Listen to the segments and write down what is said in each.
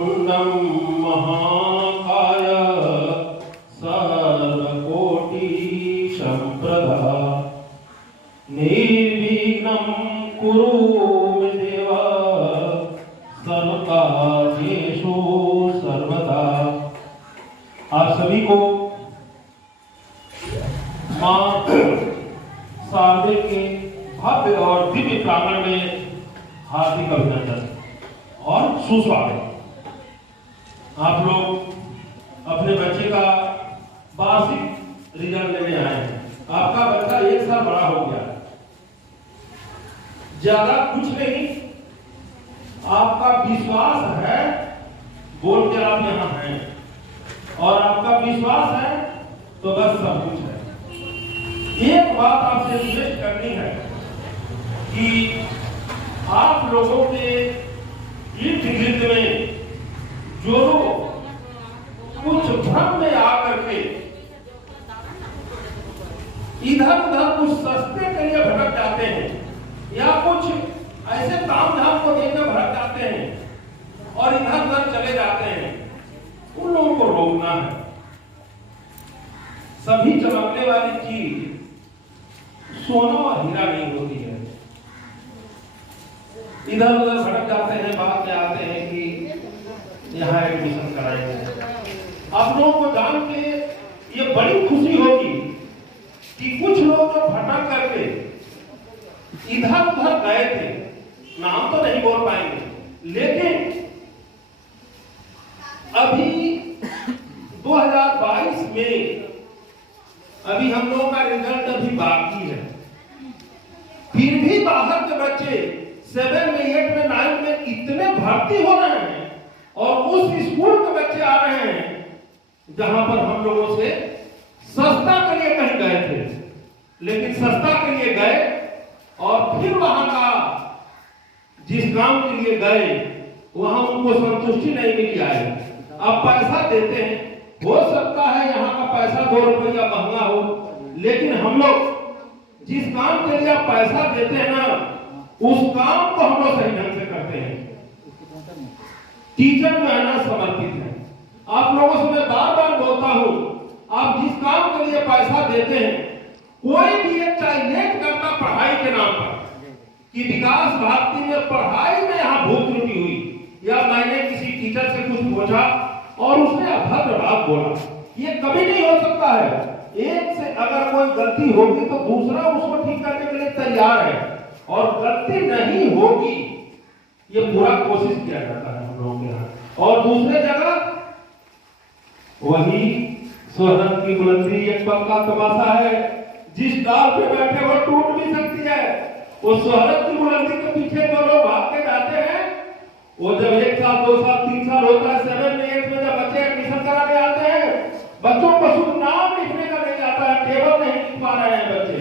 मुंडं महाकाय सर्वकोटि संप्रदा निर्विघ्नं कुरु मे देव सर्वकार्येषु सर्वदा। आप सभी को मां शारदे के भव्य और दिव्य प्रांगण में हार्दिक अभिनंदन और सुस्वागत। आप लोग अपने बच्चे का वार्षिक रिजल्ट लेने आए हैं। आपका बच्चा 1 साल बड़ा हो गया, ज्यादा कुछ नहीं, आपका विश्वास है बोल के आप यहाँ हैं और आपका विश्वास है तो बस सब कुछ है। एक बात आपसे रिक्वेस्ट करनी है कि आप लोगों के इर्द गिर्द में जो लोग कुछ भ्रम में आकर के इधर उधर कुछ सस्ते के लिए भटक जाते हैं या कुछ ऐसे काम धाम को लेकर भटक जाते हैं और इधर उधर चले जाते हैं, उन लोगों को रोकना है। सभी चमकने वाली चीज सोना और हीरा नहीं होती है। इधर उधर भटक जाते हैं, बाद में आते हैं कि यहाँ एडमिशन कराएंगे। आप लोगों को जान के ये बड़ी खुशी होगी कि कुछ लोग जो भटक करके इधर उधर गए थे, नाम तो नहीं बोल पाएंगे, लेकिन अभी 2022 में अभी हम लोगों का रिजल्ट अभी बाकी है, फिर भी बाहर के बच्चे 7 में 8 में 9 में इतने भर्ती हो रहे हैं और उस स्कूल के बच्चे आ रहे हैं जहां पर हम लोगों से सस्ता के लिए कहीं गए थे, लेकिन सस्ता के लिए गए और फिर वहां का जिस काम के लिए गए वहां उनको संतुष्टि नहीं मिली आए। अब पैसा देते हैं, हो सकता है यहाँ का पैसा 2 रुपया महंगा हो, लेकिन हम लोग जिस काम के लिए पैसा देते हैं ना, उस काम को हम लोग सही ढंग से करते हैं। टीचर जो है ना समर्पित है। आप लोगों से मैं बार बार बोलता हूँ, आप जिस काम के लिए पैसा देते हैं, कोई भी एक चाहे लेट करता पढ़ाई के नाम पर कि विकास भारती में पढ़ाई में यहाँ भूख त्रुटि हुई या मैंने किसी टीचर से कुछ पूछा और उसने अभद्र बात बोला, ये कभी नहीं हो सकता है। एक से अगर कोई गलती होगी तो दूसरा उसको ठीक करने के लिए तैयार है और गलती नहीं होगी ये पूरा कोशिश किया जाता है हम लोगों के यहाँ। और दूसरे जगह वही सोहरत की बुलंदी एक पल का तमाशा है, जिस डाल पे बैठे वो टूट भी सकती है। वो शोहरत की बुलंदी के पीछे जो लोग भाग के जाते हैं, वो जब 1 साल 2 साल 3 साल होता है, 7 में 8 में जब बच्चे एडमिशन कराने आते हैं, बच्चों को शुद्ध नाम लिखने का नहीं आता है, टेबल नहीं लिख पा रहे हैं बच्चे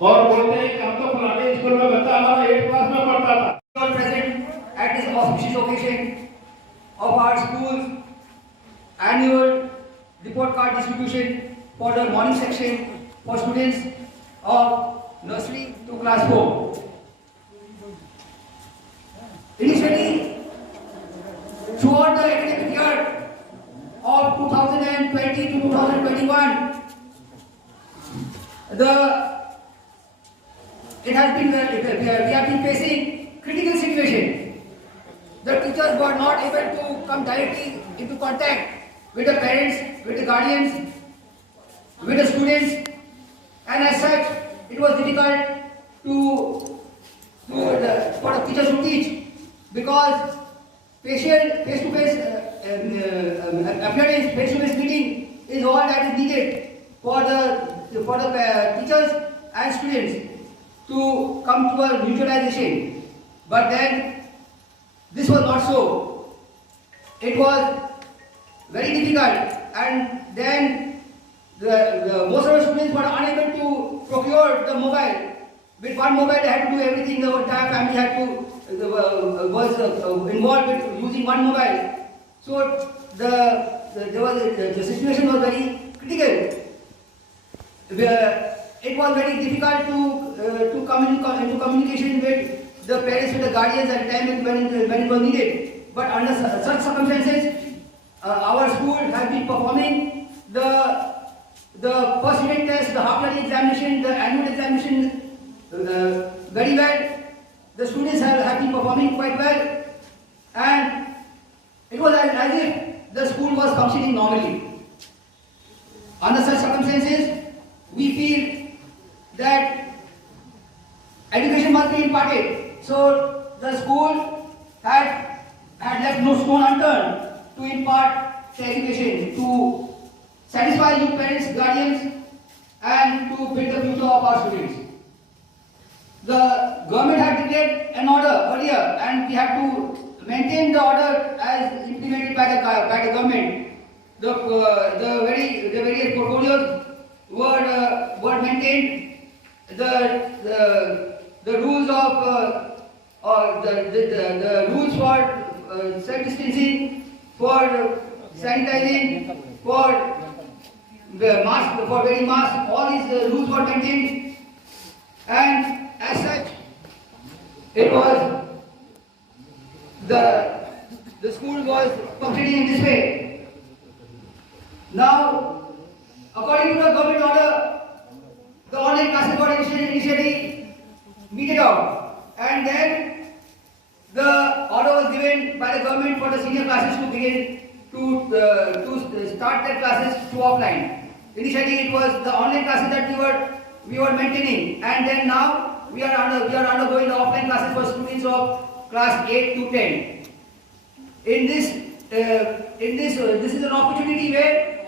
और बोलते हैं कि हम तो फलाने स्कूल में बच्चा हमारा 8th क्लास में पढ़ता था। Present at this auspicious occasion of our school's annual report card distribution for the morning section for students of nursery to class 4. Initially, throughout the academic year of 2020 to 2021, we have been facing critical situation. The teachers were not able to come directly into contact with the parents, with the guardians, with the students, and as such, it was difficult for the teachers to teach because face-to-face appearance, face-to-face meeting is all that is needed for the teachers and students to come to a neutralization. But then this was not so. It was very difficult, and then most of the students were unable to procure the mobile. With one mobile, they had to do everything. The entire family had to was involved with using one mobile. So the situation was very critical. It was very difficult to come into communication with the parents, with the guardians at the time when it was needed. but under such circumstances, our school has been performing the first unit test, the half yearly examination, the annual examination very well. The students have been performing quite well, and it was as if the school was functioning normally. Under such circumstances, we feel that education must be imparted. So the school had left no stone unturned to impart the education, to satisfy you parents, guardians, and to build the future of our students. The government had declared an order earlier, and we have to maintain the order as implemented by the government. The various portfolios were maintained. The rules of the rules for self-distancing, for sanitizing, for the mask, for wearing mask, all these rules were maintained, and as such, it was the school was functioning in this way. Now, according to the government order, the online classes were initially meted out, and then the order was given by the government for the senior classes to begin to start their classes to offline. Initially, it was the online classes that we were maintaining, and then now we are undergoing the offline classes for students of class 8 to 10. This is an opportunity where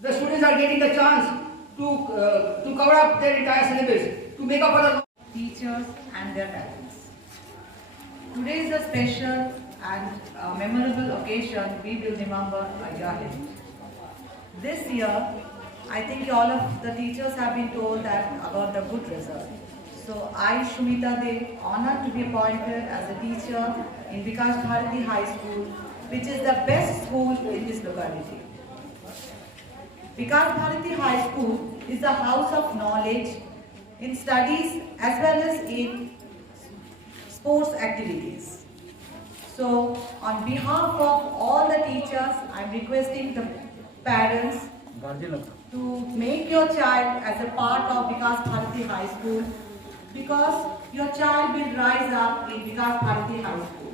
the students are getting the chance to cover up their entire syllabus, to make up for the teachers and their parents. Today is a special and memorable occasion we will remember a year ahead. This year, I think all of the teachers have been told about the good result. So I, Shumita Dev, honored to be appointed as a teacher in Vikas Bharati High School, which is the best school in this locality. Vikas Bharati High School is the house of knowledge in studies as well as in sports activities. So, on behalf of all the teachers, I am requesting the parents to make your child as a part of Vikas Bharati High School, because your child will rise up in Vikas Bharati High School.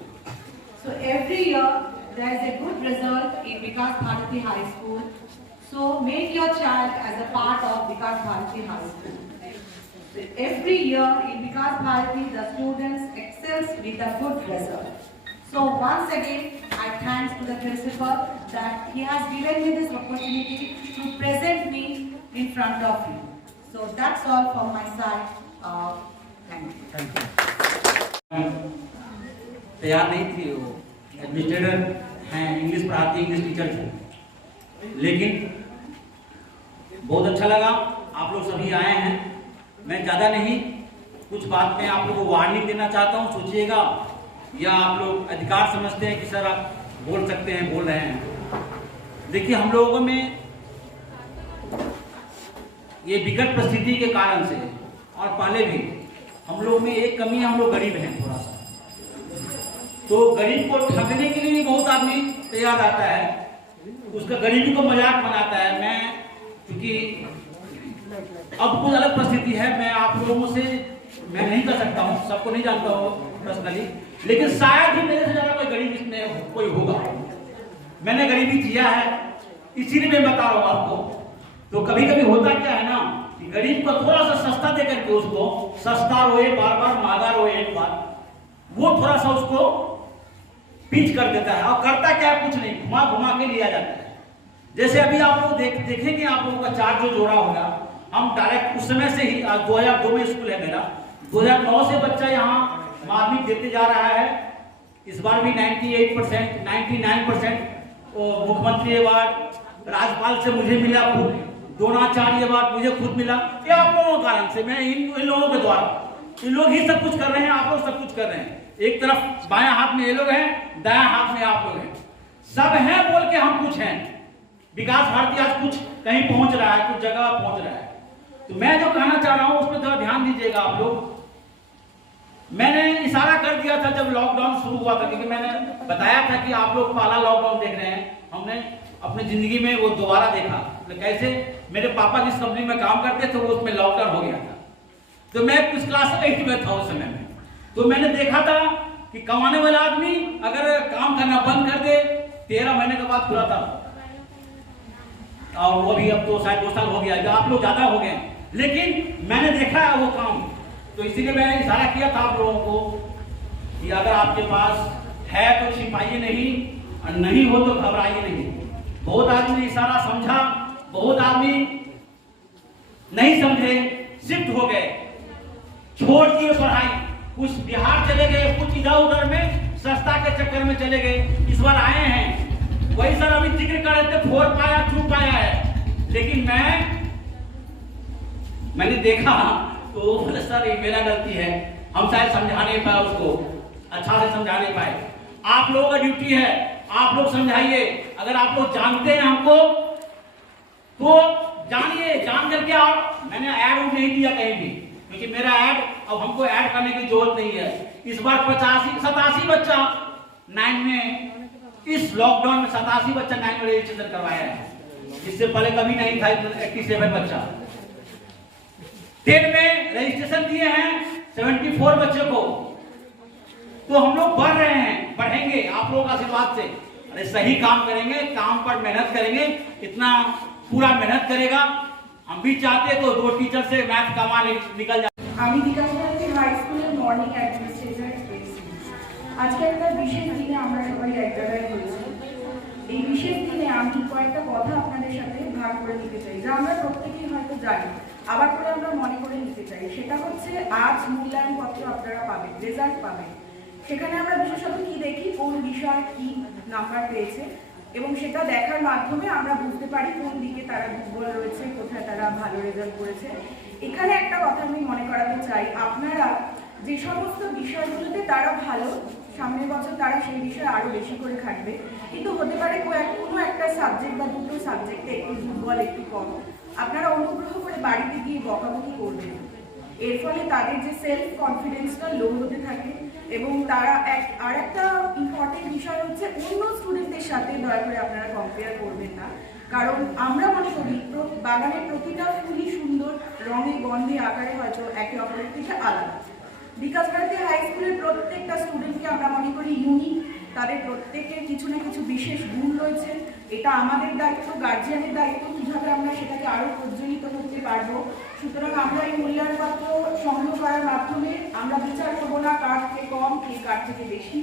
So every year there is a good result in Vikas Bharati High School. So make your child as a part of Vikas Bharati High School. So every year in Vikas Bharati the students excels with a good result. So once again I thanks to the principal that he has given me this opportunity to present me in front of you. So that's all from my side. Thank you. तैयार नहीं थी, वो administrator हैं, English पढ़ाती, English teacher थी, लेकिन बहुत अच्छा लगा आप लोग सभी आए हैं। मैं ज़्यादा नहीं, कुछ बात में आप लोगों को वार्निंग देना चाहता हूँ, सोचिएगा, या आप लोग अधिकार समझते हैं कि सर आप बोल सकते हैं, बोल रहे हैं। देखिए, हम लोगों में ये विकट परिस्थिति के कारण से और पहले भी हम लोग में एक कमी है, हम लोग गरीब हैं थोड़ा सा, तो गरीब को ठगने के लिए भी बहुत आदमी तैयार रहता है, उसका गरीबी को मजाक बनाता है। मैं क्योंकि अब कुछ अलग परिस्थिति है, मैं आप लोगों से मैं नहीं कर सकता हूँ, सबको नहीं जानता हूँ पर्सनली, लेकिन शायद ही मेरे से ज्यादा कोई गरीब इसमें कोई होगा। मैंने गरीबी जिया है, इसीलिए मैं बता रहा हूँ आपको। तो कभी कभी होता क्या है ना कि गरीब को थोड़ा सा सस्ता दे करके उसको सस्ता रोए बार बार, महंगा रोए एक बार, वो थोड़ा सा उसको पिंच कर देता है, और करता क्या है, कुछ नहीं, घुमा घुमा के लिया जाता है। जैसे अभी आप लोग देखेंगे, आप लोगों का चार्ज जो जोड़ा होगा, हम डायरेक्ट उस समय से ही 2002 में स्कूल है मेरा, 2009 से बच्चा यहाँ माध्यमिक देते जा रहा है। इस बार भी 98%, 99% मुख्यमंत्री अवार्ड राज्यपाल से मुझे मिला, खुद द्रोणाचार्य अवार्ड मुझे खुद मिला। ये आप लोगों के कारण से, मैं इन लोगों के द्वारा, इन लोग ही सब कुछ कर रहे हैं, आप लोग सब कुछ कर रहे हैं। एक तरफ बायां हाथ में ये लोग हैं, दायां हाथ में आप लोग हैं, सब हैं बोल के हम कुछ हैं। विकास भारती आज कुछ कहीं पहुंच रहा है, कुछ जगह पहुंच रहा है। तो मैं जो कहना चाह रहा हूं उस पर थोड़ा ध्यान दीजिएगा आप लोग। मैंने इशारा कर दिया किया था जब लॉकडाउन शुरू हुआ था, क्योंकि मैंने बताया था कि आप लोग पहला लॉकडाउन देख रहे हैं, हमने अपनी जिंदगी में वो दोबारा देखा। तो कैसे मेरे पापा जिस कंपनी में काम करते थे वो उसमें लॉकडाउन हो गया था, तो मैं कुछ क्लास 8 में था उस समय में। तो मैंने देखा था कि कमाने वाला आदमी अगर काम करना बंद कर दे 13 महीने के बाद खुला था, और वो भी अब तो शायद 2 साल हो गया, आप लोग ज्यादा हो गए, लेकिन मैंने देखा है वो काम। तो इसीलिए मैंने इशारा किया था आप लोगों को कि अगर आपके पास है तो छिपाइए नहीं, और नहीं हो तो घबराइए नहीं। बहुत आदमी ने इशारा समझा, बहुत आदमी नहीं समझे, शिफ्ट हो गए, छोड़ दिए पढ़ाई, कुछ बिहार चले गए, कुछ इधर उधर में सस्ता के चक्कर में चले गए। इस बार आए हैं, वही सर अभी जिक्र कर रहे थे, 4 पाया 2 पाया है, लेकिन मैंने देखा तो बोले सर ये मेरा गलती है, हम शायद समझा नहीं पाए, उसको अच्छा से समझा नहीं पाए। आप लोगों का ड्यूटी है, आप लोग समझाइए। अगर आप लोग जानते हैं हमको तो जानिए, जान करके आप, मैंने ऐड नहीं दिया कहीं भी, क्योंकि मेरा ऐड अब हमको ऐड करने की जरूरत नहीं है। इस बार 87 बच्चा 9 में, इस लॉकडाउन में 87 बच्चा 9 में रजिस्ट्रेशन करवाया है, इससे पहले कभी नहीं था 87 बच्चा। 10 में रजिस्ट्रेशन दिए हैं 74 बच्चे को। तो हम लोग बढ़ रहे हैं, बढ़ेंगे आप लोगों का आशीर्वाद से। अरे सही काम करेंगे, काम पर मेहनत करेंगे, इतना पूरा मेहनत करेगा। हम भी चाहते तो 2 टीचर से मैथ कमा निकल जाए। আমি বিকাশ ভারতী হাই স্কুলের মর্নিং অ্যাডমিনিস্ট্রেটর পেয়েছি। আজকে একটা বিশেষ দিনে আমরা সবাই এক জায়গায় হয়েছি। এই বিশেষ দিনে আমি কয়েকটা কথা আপনাদের সাথে ভাগ করে নিতে চাই, যা আমরা প্রত্যেকেই হয়তো জানি, আবার করে আমরা মনে করে নিতে চাই। সেটা হচ্ছে আজ মূল্যায়ন পত্র আপনারা পাবেন, রেজাল্ট পাবেন। সেখানে আমরা বিশেষত কি দেখি, কোন বিষয় কি নাম্বার পেয়েছে, এবং সেটা দেখার মাধ্যমে আমরা বুঝতে পারি কোন দিকে তারা দুর্বল রয়েছে, কোথায় তারা ভালো রেজাল্ট করেছে। এখানে একটা কথা আমি মনে করাতে চাই, আপনারা যে সমস্ত বিষয়গুলোতে তারা ভালো, সামনের বছর তারা সেই বিষয়ে আরো বেশি করে খাটবে, কিন্তু হতে পারে কোনো একটা সাবজেক্ট বা দুটো সাবজেক্টে একটু দুর্বল, একটু কম। আপনারা অনুগ্রহ করে বাড়িতে গিয়ে বকাবকি করবেন, এর ফলে তাদের যে সেলফ কনফিডেন্সটা লো হতে থাকে, এবং তারা আর একটা ইম্পর্টেন্ট বিষয় হচ্ছে অন্য স্টুডেন্টদের সাথে দয়া করে আপনারা কম্পেয়ার করবেন না। কারণ আমরা মনে করি বাগানের প্রতিটা ফুলই সুন্দর, রঙে গন্ধে আকারে হয়তো একে অপরের থেকে আলাদা। বিকাশ ভারতী হাই স্কুলের প্রত্যেকটা স্টুডেন্টকে আমরা মনে করি ইউনিক, তাদের প্রত্যেকের কিছু না কিছু বিশেষ গুণ রয়েছে। এটা আমাদের দায়িত্ব, গার্জিয়ানের দায়িত্ব, কিভাবে আমরা সেটাকে আরো প্রজ্বলিত করতে পারবো। সুতরাং আমরা এই মূল্যায়নপত্র সংগ্রহ করার মাধ্যমে আমরা বিচার করবো না কার থেকে কম, কে কার থেকে বেশি।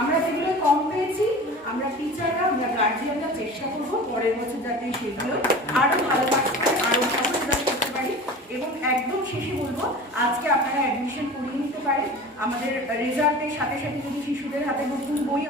আমরা যেগুলো কম পেয়েছি, আমরা টিচাররা, আমরা গার্জিয়ানরা চেষ্টা করবো পরের বছর যাতে সেগুলো আরো ভালো কাজ করে, আরো ভালো রেজাল্ট করতে পারি। এবং একদম শেষে বলবো, আজকে আপনারা অ্যাডমিশন করিয়ে নিতে পারেন। আমাদের রেজাল্টের সাথে সাথে যদি শিশুদের হাতে নতুন বই